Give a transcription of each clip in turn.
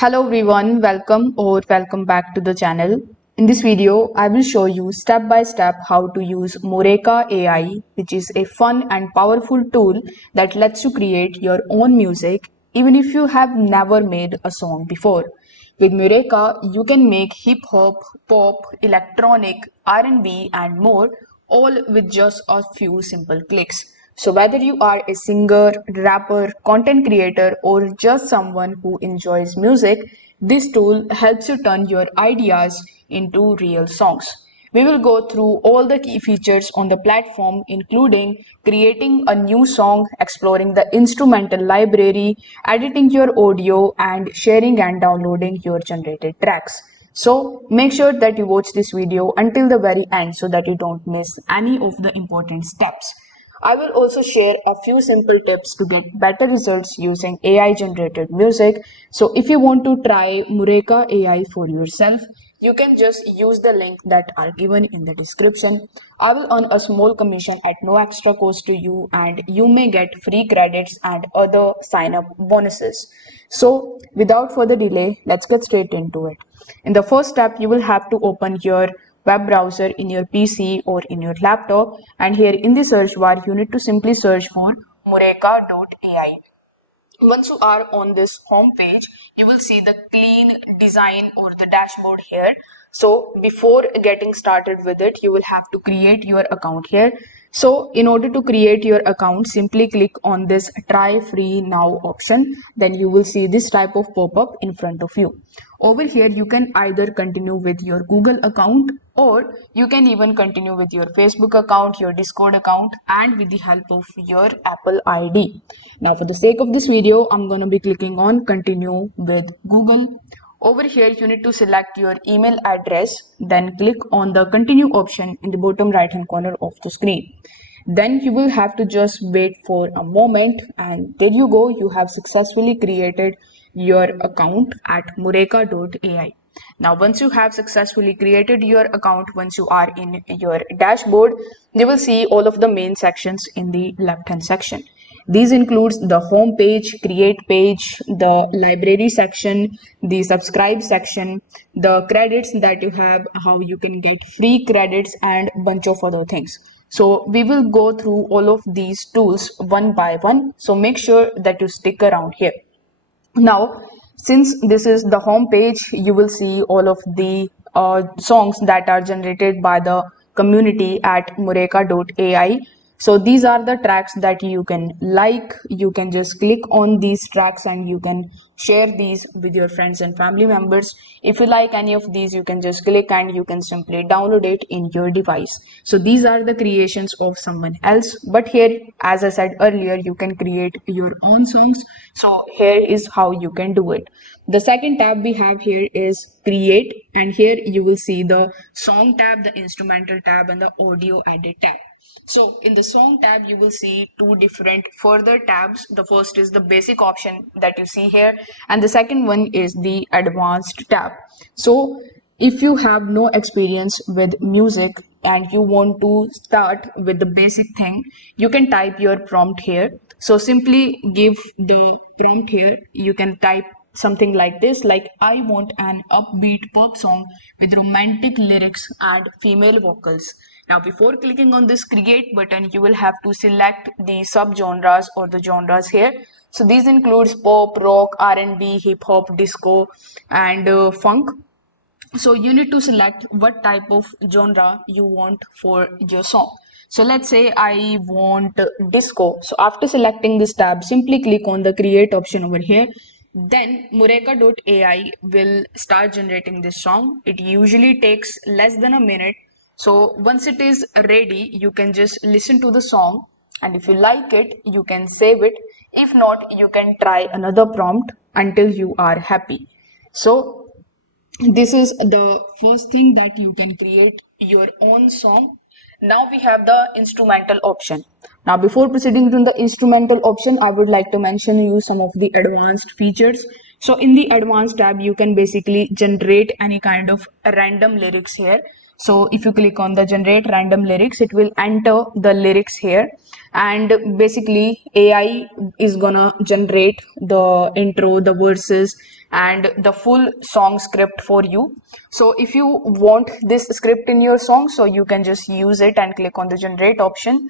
Hello everyone, welcome back to the channel. In this video, I will show you step by step how to use Mureka AI, which is a fun and powerful tool that lets you create your own music even if you have never made a song before. With Mureka, you can make hip hop, pop, electronic, R&B and more all with just a few simple clicks. So whether you are a singer, rapper, content creator or just someone who enjoys music, this tool helps you turn your ideas into real songs. We will go through all the key features on the platform, including creating a new song, exploring the instrumental library, editing your audio, and sharing and downloading your generated tracks. So make sure that you watch this video until the very end so that you don't miss any of the important steps. I will also share a few simple tips to get better results using AI generated music. So if you want to try Mureka AI for yourself, you can just use the link that are given in the description. I will earn a small commission at no extra cost to you, and you may get free credits and other sign up bonuses. So without further delay, let's get straight into it. In the first step, you will have to open your web browser in your PC or in your laptop, and here in the search bar you need to simply search for mureka.ai. Once you are on this home page, you will see the clean design or the dashboard here. So before getting started with it, you will have to create your account here. So in order to create your account, simply click on this try free now option. Then you will see this type of pop-up in front of you. Over here, you can either continue with your Google account, or you can even continue with your Facebook account, your Discord account, and with the help of your Apple ID. Now for the sake of this video, I'm going to be clicking on continue with Google. Over here, you need to select your email address, then click on the continue option in the bottom right hand corner of the screen. Then you will have to just wait for a moment, and there you go, you have successfully created your account at mureka.ai. Now once you have successfully created your account, once you are in your dashboard, you will see all of the main sections in the left hand section. These includes the home page, create page, the library section, the subscribe section, the credits that you have, how you can get free credits, and bunch of other things. So we will go through all of these tools one by one. So make sure that you stick around here. Now, since this is the home page, you will see all of the songs that are generated by the community at mureka.ai. So these are the tracks that you can like. You can just click on these tracks and you can share these with your friends and family members. If you like any of these, you can just click and you can simply download it in your device. So these are the creations of someone else, but here, as I said earlier, you can create your own songs. So here is how you can do it. The second tab we have here is create, and here you will see the song tab, the instrumental tab, and the audio edit tab. So in the song tab, you will see two different further tabs. The first is the basic option that you see here, and the second one is the advanced tab. So if you have no experience with music and you want to start with the basic thing, you can type your prompt here. So simply give the prompt here. You can type something like this, like I want an upbeat pop song with romantic lyrics and female vocals. Now before clicking on this create button, you will have to select the subgenres or the genres here. So these includes pop, rock, R&B, hip hop, disco, and funk. So you need to select what type of genre you want for your song. So let's say I want disco. So after selecting this tab, simply click on the create option over here. Then Mureka.ai will start generating this song. It usually takes less than a minute. So once it is ready, you can just listen to the song, and if you like it, you can save it. If not, you can try another prompt until you are happy. So this is the first thing, that you can create your own song. Now we have the instrumental option. Now before proceeding to the instrumental option, I would like to mention you some of the advanced features. So in the advanced tab, you can basically generate any kind of random lyrics here. So if you click on the generate random lyrics, it will enter the lyrics here, and basically AI is gonna generate the intro, the verses, and the full song script for you. So if you want this script in your song, so you can just use it and click on the generate option.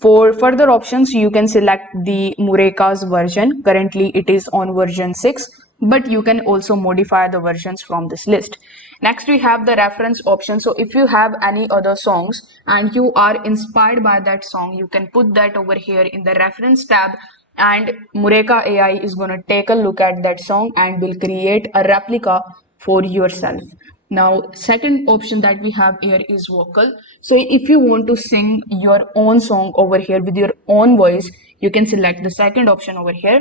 For further options, you can select the Mureka's version. Currently, it is on version 6, but you can also modify the versions from this list. Next, we have the reference option. So if you have any other songs and you are inspired by that song, you can put that over here in the reference tab, and Mureka AI is going to take a look at that song and will create a replica for yourself. Now, second option that we have here is vocal. So if you want to sing your own song over here with your own voice, you can select the second option over here.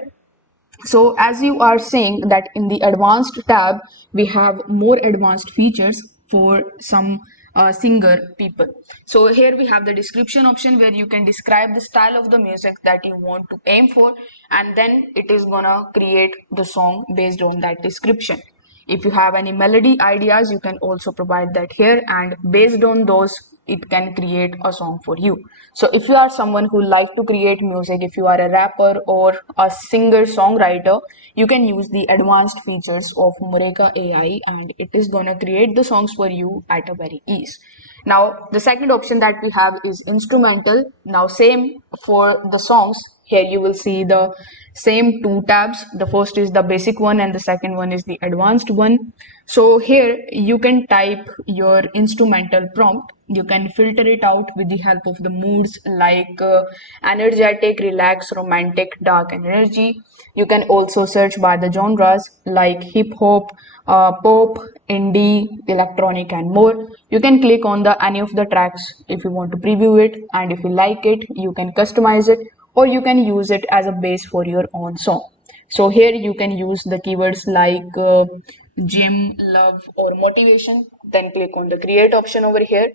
So as you are saying that in the advanced tab, we have more advanced features for some singer people. So here we have the description option where you can describe the style of the music that you want to aim for, and then it is gonna create the song based on that description. If you have any melody ideas, you can also provide that here, and based on those, it can create a song for you. So if you are someone who like to create music, if you are a rapper or a singer songwriter, you can use the advanced features of Mureka AI, and it is gonna create the songs for you at a very ease. Now the second option that we have is instrumental. Now same for the songs. Here you will see the same two tabs. The first is the basic one and the second one is the advanced one. So here you can type your instrumental prompt. You can filter it out with the help of the moods like energetic, relaxed, romantic, dark, and energy. You can also search by the genres like hip hop, pop, indie, electronic, and more. You can click on the any of the tracks if you want to preview it, and if you like it, you can customize it, or you can use it as a base for your own song. So here you can use the keywords like gym, love, or motivation. Then click on the create option over here,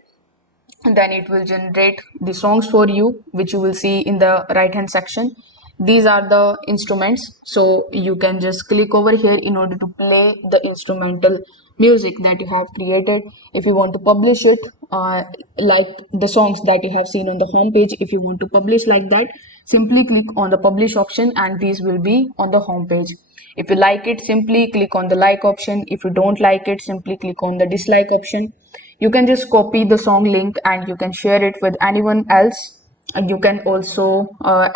and then it will generate the songs for you, which you will see in the right hand section. These are the instruments, so you can just click over here in order to play the instrumental music that you have created. If you want to publish it, like the songs that you have seen on the home page, if you want to publish like that, simply click on the publish option and these will be on the home page. If you like it, simply click on the like option. If you don't like it, simply click on the dislike option. You can just copy the song link and you can share it with anyone else. And you can also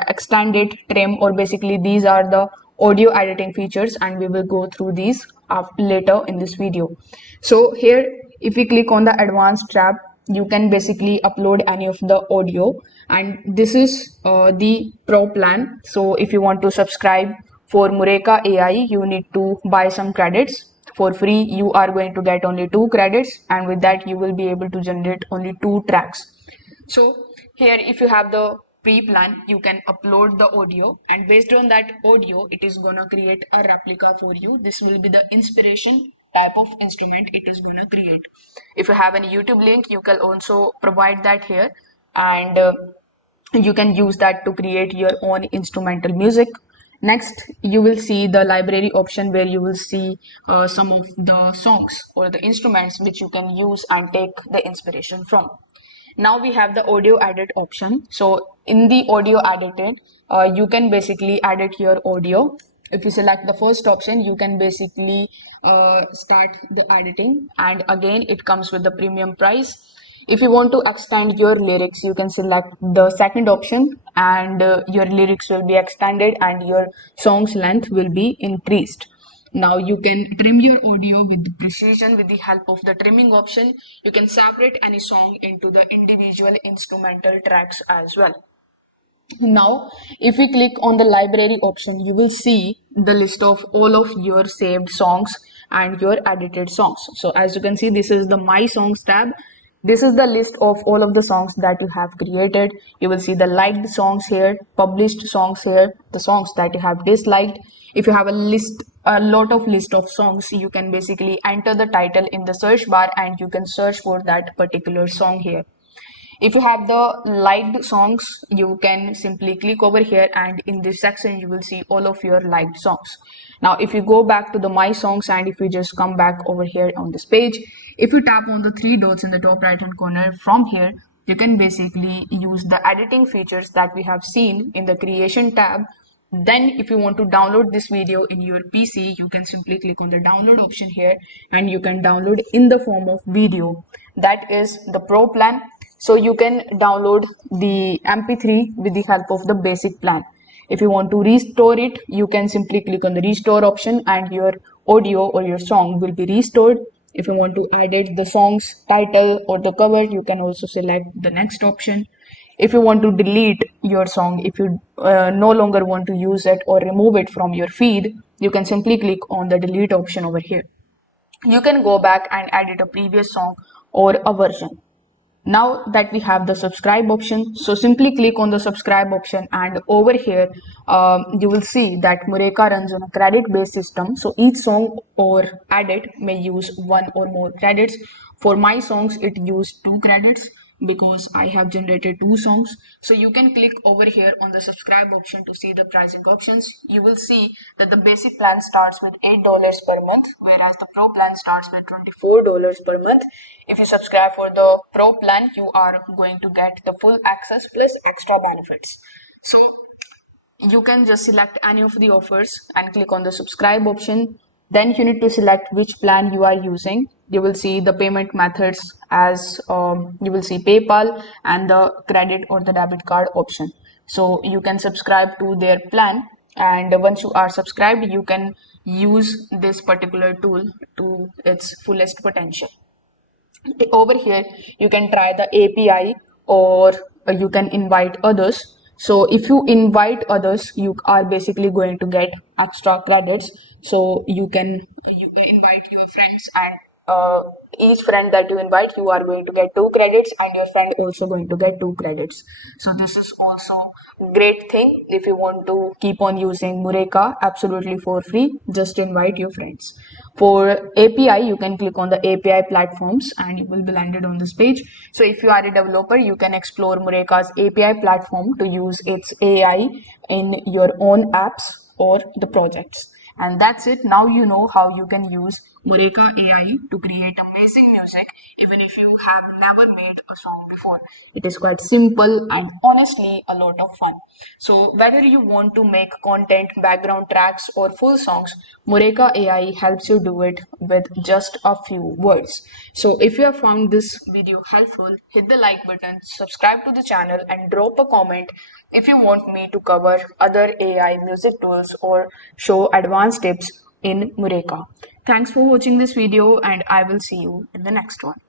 extend it, trim, or basically these are the audio editing features, and we will go through these later in this video. So here, if we click on the advanced tab, you can basically upload any of the audio, and this is the pro plan. So if you want to subscribe for Mureka AI, you need to buy some credits. For free, you are going to get only 2 credits, and with that you will be able to generate only 2 tracks. So here, if you have the pre-plan, you can upload the audio, and based on that audio, it is gonna create a replica for you. This will be the inspiration type of instrument it is gonna create. If you have any YouTube link, you can also provide that here, and you can use that to create your own instrumental music. Next, you will see the library option where you will see some of the songs or the instruments which you can use and take the inspiration from. Now we have the audio edit option. So in the audio edited, you can basically edit your audio. If you select the first option, you can basically start the editing, and again it comes with the premium price. If you want to extend your lyrics, you can select the second option, and your lyrics will be extended and your song's length will be increased. Now you can trim your audio with precision with the help of the trimming option. You can separate any song into the individual instrumental tracks as well. Now, if we click on the library option, you will see the list of all of your saved songs and your edited songs. So as you can see, this is the My Songs tab. This is the list of all of the songs that you have created. You will see the liked songs here, published songs here, the songs that you have disliked. If you have a lot of list of songs, you can basically enter the title in the search bar and you can search for that particular song here. If you have the liked songs, you can simply click over here, and in this section you will see all of your liked songs. Now if you go back to the my songs, and if you just come back over here on this page, if you tap on the three dots in the top right hand corner, from here you can basically use the editing features that we have seen in the creation tab. Then if you want to download this video in your PC, you can simply click on the download option here, and you can download in the form of video. That is the pro plan. So you can download the MP3 with the help of the basic plan. If you want to restore it, you can simply click on the restore option, and your audio or your song will be restored. If you want to edit the song's title or the cover, you can also select the next option. If you want to delete your song, if you no longer want to use it or remove it from your feed, you can simply click on the delete option over here. You can go back and edit a previous song or a version. Now that we have the subscribe option, so simply click on the subscribe option, and over here you will see that Mureka runs on a credit based system. So each song or edit may use one or more credits. For my songs it used 2 credits because I have generated 2 songs. So you can click over here on the subscribe option to see the pricing options. You will see that the basic plan starts with $8 per month, whereas the pro plan starts with $24 per month. If you subscribe for the pro plan, you are going to get the full access plus extra benefits. So you can just select any of the offers and click on the subscribe option. Then you need to select which plan you are using. You will see the payment methods as you will see PayPal and the credit or the debit card option. So you can subscribe to their plan, and once you are subscribed, you can use this particular tool to its fullest potential. Over here you can try the API, or you can invite others. So if you invite others, you are basically going to get extra credits. So you invite your friends, and each friend that you invite, you are going to get 2 credits, and your friend also going to get 2 credits. So this is also great thing if you want to keep on using Mureka absolutely for free. Just invite your friends. For API, you can click on the API platforms, and you will be landed on this page. So if you are a developer, you can explore Mureka's API platform to use its AI in your own apps or the projects. And that's it. Now you know how you can use Mureka AI to create amazing music, even if you have never made a song before. It is quite simple and honestly a lot of fun. So whether you want to make content, background tracks, or full songs, Mureka AI helps you do it with just a few words. So if you have found this video helpful, hit the like button, subscribe to the channel, and drop a comment if you want me to cover other AI music tools or show advanced tips in Mureka. Thanks for watching this video, and I will see you in the next one.